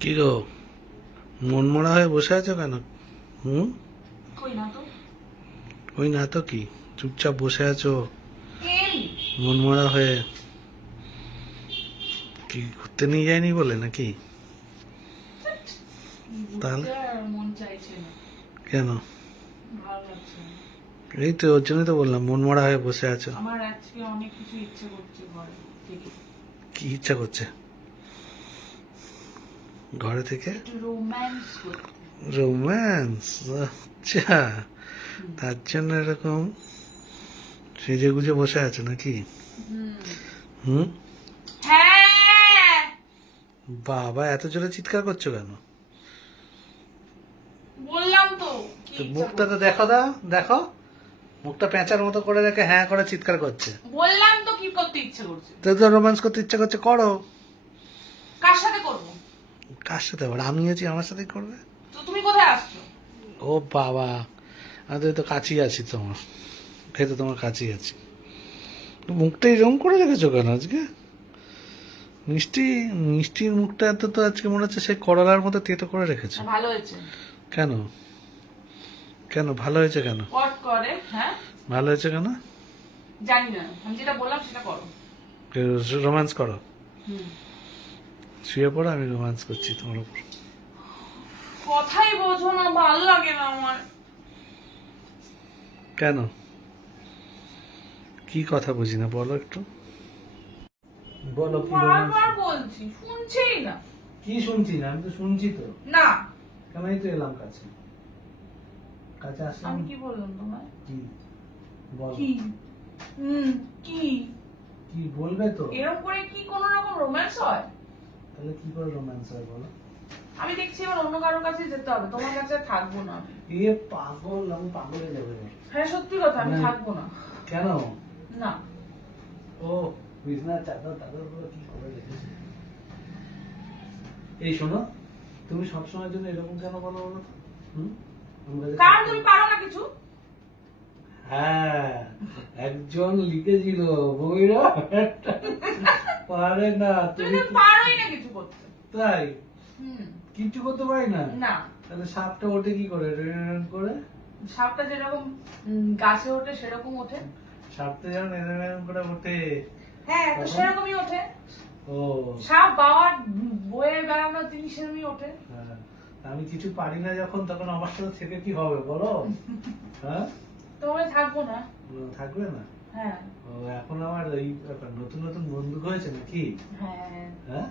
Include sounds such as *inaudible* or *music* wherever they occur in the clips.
কি গো? মনমরা হয়ে বসে আছো কেন? হুম? ওই না তো কি? চুপচাপ বসে আছো। মনমরা হয়ে। কি ঘুরতে নিয়ে যায়নি বলে নাকি? তাহলে? কেন? এই তো ওর জন্যই তো বললাম মনমরা হয়ে বসে আছো। আমার আজকে অনেক কিছু ইচ্ছে করছে কি ইচ্ছা করছে? ঘরে থেকে? রোম্যান্স আচ্ছা। তার জন্য এরকম সেজে গুজে বসে আছে নাকি? হুম। হ্যাঁ! বাবা এত জোরে চিৎকার করছ কেন? বললাম তো মুখটা তো দেখো দা দেখো। মুখটা পেঁচার মতো করে রেখে হ্যাঁ করে চিৎকার করছে। বললাম তো কি করতে ইচ্ছে করছে? তো রোম্যান্স করতে ইচ্ছা করছে করো। কার সাথে করব? কার সাথে? আবার আমি আছি আমার সাথেই করবে? তো তুমি কোথায় আসছো? ও বাবা আমি তো কাছেই আছি তোমার এই তো তোমার কাছেই আছি। তো মুখটা এরকম করে রেখেছো কেন আজকে? মিষ্টি মিষ্টির মুখটা এত তো আজকে মনে হচ্ছে সেই করলার মতো তেতো করে রেখেছো। ভালো হয়েছে। কেন? কেন ভালো হয়েছে কেন? করে হ্যাঁ? ভালো হয়েছে কেন? জানি না আমি যেটা বললাম সেটা করো। রোম্যান্স করো। হুম। শুয়ে পড়ো আমি রোমান্স করছি তোমার উপর। কথাই বোঝো না ভালো লাগে না আমার। কেন? কি কথা বুঝি না বলো একটু। বলো কি বারবার বলছি শুনছেই না। কি শুনছি না? আমি তো শুনছি তো। না। কেন এই তো এলাম কাছে। কাছে আসলাম। আমি কি বললাম তোমায়? কি? বলো। কি? হুম কি? কি বলবে তো? এরকম করে কি কোনো রকম রোম্যান্স হয়? তাহলে কি করে রোম্যান্স হয় বলো? আমি দেখছি এবার অন্য কারোর কাছে যেতে হবে তোমার কাছে থাকব না এ পাগল আমি পাগল হয়ে যাবে হ্যাঁ সত্যি কথা আমি থাকব না। কেন? না। ও বিছনার চাদর টাদরগুলো কি করে রেখেছে এই শোনো তুমি সবসময়ের জন্য এরকম কেন বলো বলো হুম? কারণ তুমি পারো না কিছু? হ্যাঁ একজন লিখেছিল বইরা *laughs* পারে না তুমি পারোই না কিছু করতে। তাই? হুম। কিচ্ছু করতে পারি না? না। তাহলে সাপটা ওঠে কি করে? করে? সাপটা যেরকম গাছে ওঠে সেরকম ওঠে। সাপটা যেমন এরম করে ওঠে। হ্যাঁ তো সেরকমই ওঠে। ও। সাপ বাবার বয়ে বেড়ানো তিনি সেরকমই ওঠে। হ্যাঁ। আমি কিছু পারি না যখন তখন আমার সাথে থেকে কি হবে বলো? *laughs* হ্যাঁ? তোমার থাকব না। থাকবে না? হ্যাঁ। ও এখন আমার ওই ব্যাপার নতুন নতুন বন্ধু হয়েছে নাকি? হ্যাঁ। হ্যাঁ?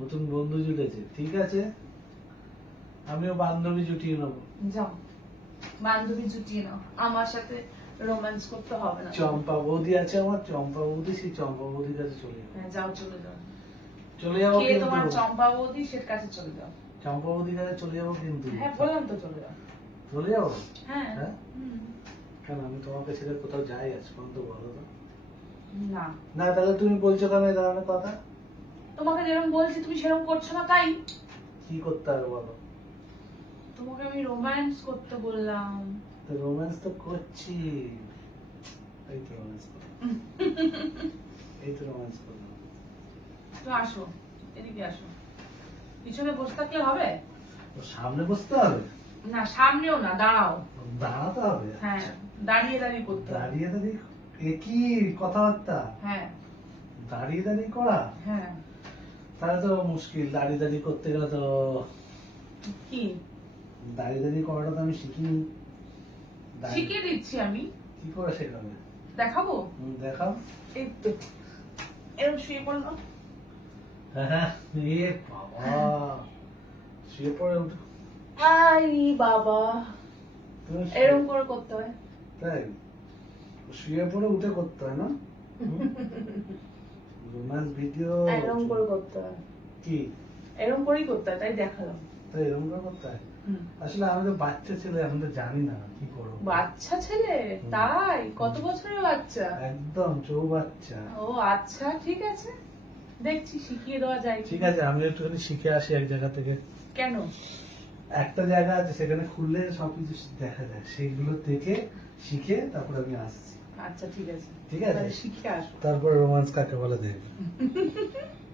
নতুন বন্ধু জুটেছে ঠিক আছে? আমিও বান্ধবী জুটিয়ে নেব। যাও বান্ধবী জুটিয়ে নাও। আমার সাথে রোম্যান্স করতে হবে না। চম্পা বৌদি আছে আমার চম্পা বৌদি সেই চম্পা বৌদির কাছে চলে যাব। হ্যাঁ যাও চলে যাও। চলে যাব কে তোমার চম্পা বৌদি সের কাছে চলে যাও। চম্পা বৌদির কাছে চলে যাব কিন্তু। হ্যাঁ বললাম তো চলে যাও। চলে যাব? হ্যাঁ। হ্যাঁ। কেন আমি তোমাকে ছেড়ে কোথাও যাই আজ পর্যন্ত বলো তো। না। না তাহলে তুমি বলছো কেন এই ধরনের কথা? তোমাকে যেরকম বলছি তুমি সেরকম করছ না তাই। কি করতে হবে বলো? তোমাকে আমি রোম্যান্স করতে বললাম। তো রোম্যান্স তো করছি। এই তো রোম্যান্স করো এই তো রোম্যান্স করলাম। তো আসো এদিকে আসো। পিছনে বসে থাকলে হবে? তো সামনে বসতে হবে? না সামনেও না দাঁড়াও। দাঁড়াতে হবে? হ্যাঁ। দাঁড়িয়ে দাঁড়িয়ে করতে দাঁড়িয়ে দাঁড়িয়ে এ কি কথাবার্তা? হ্যাঁ। দাঁড়িয়ে দাঁড়িয়ে করা? হ্যাঁ। তাহলে তো মুশকিল দাঁড়িয়ে দাঁড়িয়ে করতে গেলে তো কি? দাঁড়িয়ে দাঁড়িয়ে করাটা তো আমি শিখিনি। শিখিয়ে দিচ্ছি আমি। কি করে শেখাবে? দেখাবো? দেখাও। এই তো। এরকম শুয়ে পড়ল। হ্যাঁ এ বাবা। শুয়ে পড়ে উঠো। আই বাবা। এরকম করে করতে হয়। তাই? শুয়ে পড়ে উঠে করতে হয় না? *laughs* রোম্যান্স ভিডিও এরকম করে করতে হয়। কি? এরকম করেই করতে হয় তাই দেখালাম। তাই এরকম করে করতে হয়? আসলে আমি তো বাচ্চা ছেলে এখন তো জানি না কি করব। বাচ্চা ছেলে? তাই? কত বছরের বাচ্চা? একদম চৌ বাচ্চা। ও আচ্ছা ঠিক আছে। দেখছি শিখিয়ে দেওয়া যায়। ঠিক আছে আমি একটুখানি শিখে আসি এক জায়গা থেকে। কেন? একটা জায়গা আছে সেখানে খুললে সবকিছু দেখা যায়। সেগুলো থেকে শিখে তারপরে আমি আসছি। আচ্ছা ঠিক আছে। ঠিক আছে। শিখে আস। তারপর রোমান্স কাকে বলে দেখবে? *laughs*